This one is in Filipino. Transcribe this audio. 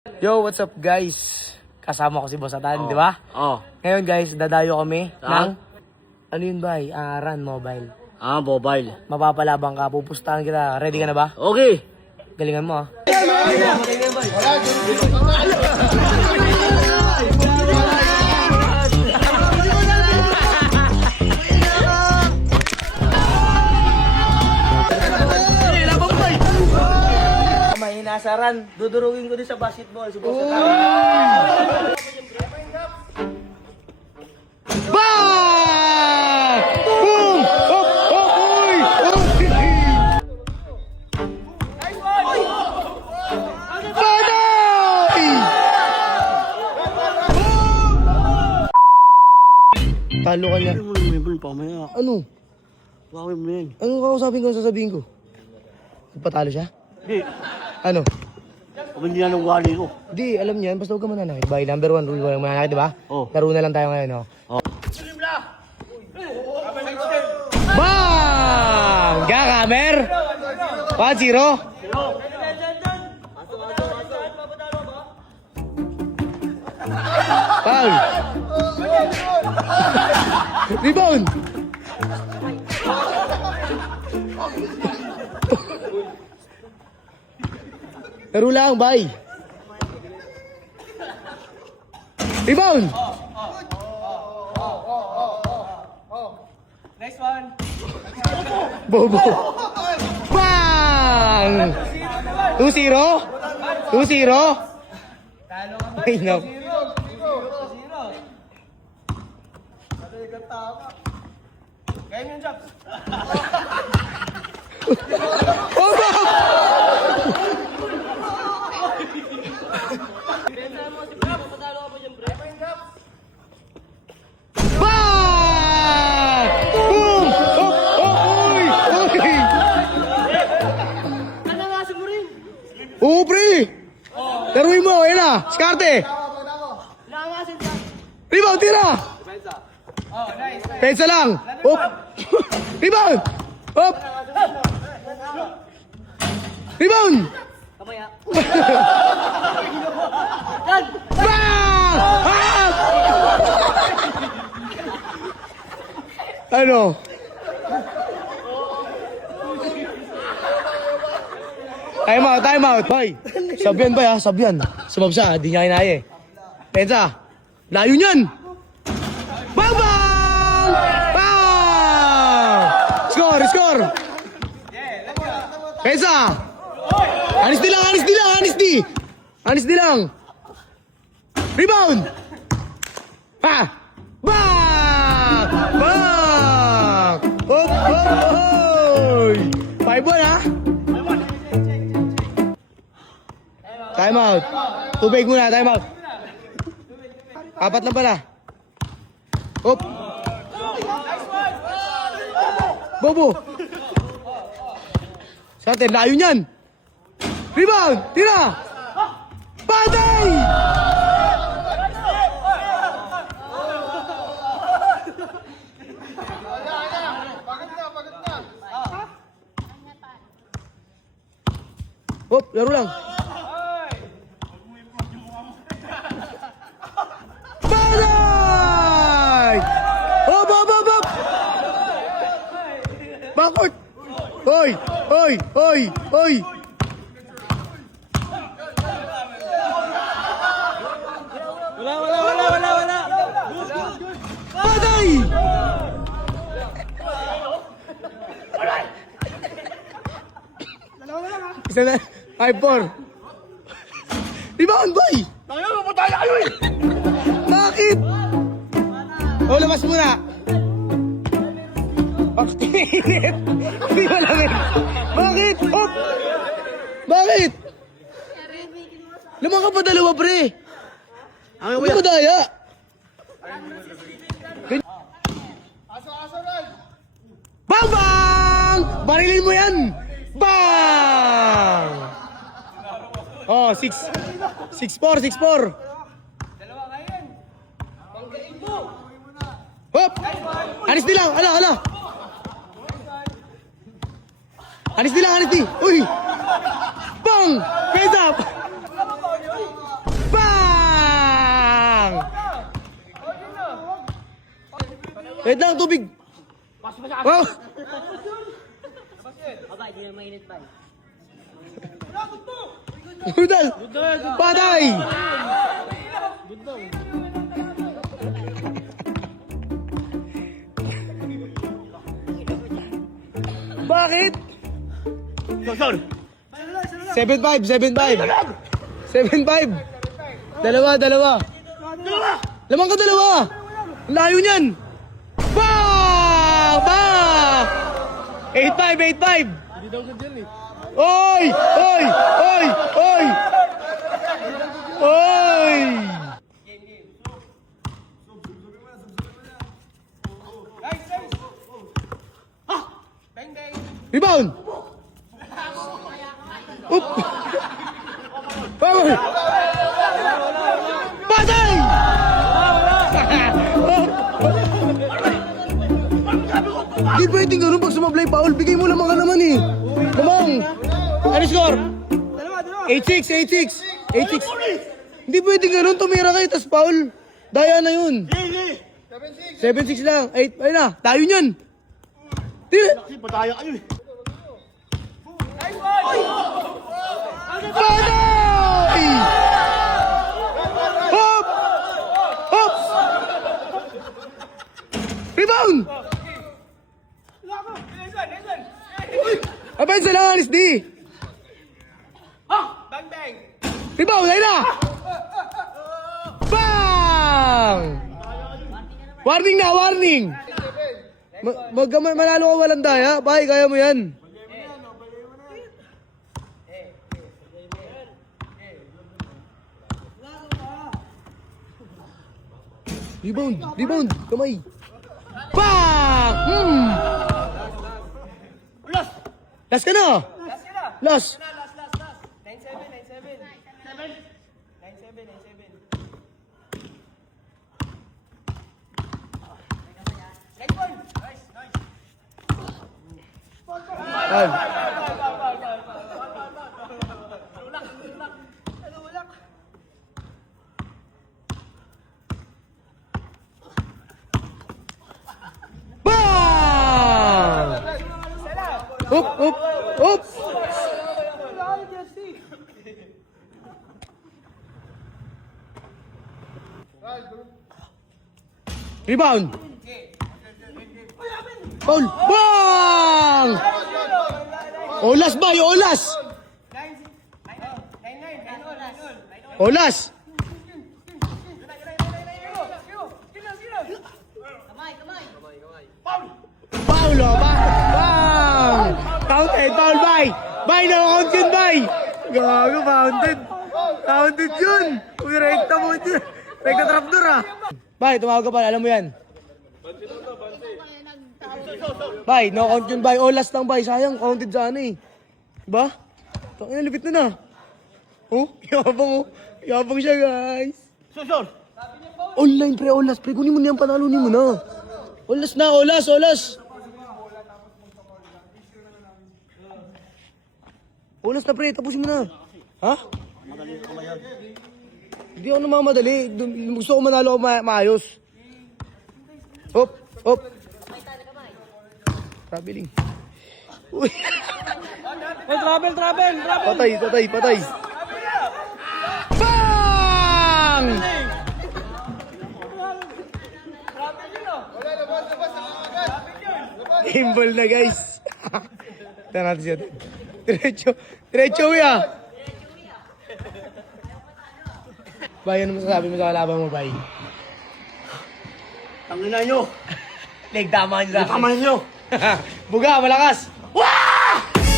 Yo, what's up guys? Kasama ko si Boss Atan, di ba? Oh. Ngayon guys, dadayo kami Saan? ng... Ano yun ba? Run Mobile. Mobile. Mapapalabang ka, pupustahan kita. Ready ka na ba? Okay. Galingan mo ah. May nasaran, dudurugin ko din sa basketball si Boss Atan. Boom! Up! Up! Oy! Talo ka niya. Ano? Bakit mo yan? Anong kakausapin ko sasabihin ko? Patalo siya? Hindi. Ano? Kung hindi na ng wali ko. Di, alam niyan, basta huwag ka mananakit. Bye, number 1 rule, walang mananakit, di ba? Oh. Laro na lang tayo ngayon, oh. Oh. Bang! Gakamer! 1-0. Foul! Rebound! Laro lang, bye! Rebound! Bobo. Bang! 2-0? 2-0? Ay, no. Bang! Boom! Oh, oh, oy! Oy! Oo, pre! Laruin mo, ayun na! Skarte! Rebound, tira! Pensa lang! Op! Rebound! Op! Rebound! Bang! Ah! Ano? Time out, time out. Bay, sabyan ba ya? Sabyan. Sumab siya, di niya kinaya eh. Pensa, layo niyan. Bang! Bang! Bang! Score, score. Pensa. Anis di lang, anis di lang, anis di. Anis di lang. Rebound. Ha! Bang! Bang! Hop, hop, hoy! 5-1 ha? Time out. Tubig muna, time out. 4 lang pala. Hop. Bobo. Sa atin, layo niyan. Rebound, tira. Patay! Hop, laro lang. Patay! Hop, hop, hop, hop! Backcourt! Hoy! Hoy! Hoy! Hoy! Wala! Patay! Isa na. 5-4. Rebound, boy! Bakit? O, labas muna. Bakit? Hindi malamig. Bakit? Hop! Bakit? Lamang ka pa dalawa, pre. Hindi mo daya. Bang! Bang! Barilin mo yan! Bang! Oh, 6-4, 6-4. Hop! Anis di lang, ala. Anis di lang, anis di. Uy! Bang! Face up! Wait lang, tubig. Oh! Aba, di na mainit ba? Budal! Patay! Bakit? Sosol! 7-5, 7-5. 7-5. Dalawa. Lamang ka dalawa. Layo niyan. Bang! Bang! 8-5, 8-5. Hindi daw ka dyan eh. Oy! Oy! Oy! Oy! Oy! Rebound! Up! Power! Patay! Di pwedeng ganun pag sumablay foul. Bigay mo lamang ka naman eh. Lamang! Ano score? 8-6, 8-6. 8-6. Hindi pwedeng ganun. Tumira kayo, tas foul. Daya na yun. 7-6 lang. 8, ayun na. Tayo niyan. Kasi pataya kayo eh. Patay! Hop! Hop! Rebound! Abay, sa lang, Anis D. Rebound, ayun na! Bang! Warning na, warning! Manalo ka walang daya. Bye, kaya mo yan. Rebound, kamay. Bang! Last ka na. Last. 9. Up! Rebound! Foul! Bang! Olas ba? Olas! Olas! Foul! Bang! Counted! Foul! Bye! No count yun! Bye! Gago! Counted! Counted yun! Rekta mo ito! Rekta trapdoor ah! Bye! Tumawag ka pa. Alam mo yan. Bye! No count yun! Bye! Olas lang! Bye! Sayang! Counted sa ano eh! Diba? Tangina, lupit na na! Oh! Yabang oh! Yabang siya guys! Sosol! Online pre! Olas pre! Kunin mo na yan! Panalunin mo na! Olas na! Olas! Olas! Olas na pre! Tapusin mo na! Ha? Hindi ako namamadali. Gusto ko manalo ako maayos. Hop! Hop! Traveling. Uy! Travel! Patay! Bang! Game ball na guys. Ito natin siya. Diretso ya. Bay, ano masasabi mo sa kalaban mo, Bay? Tangina nyo! Nagdama nyo sa akin. Tama nyo! Buga, malakas! Wow!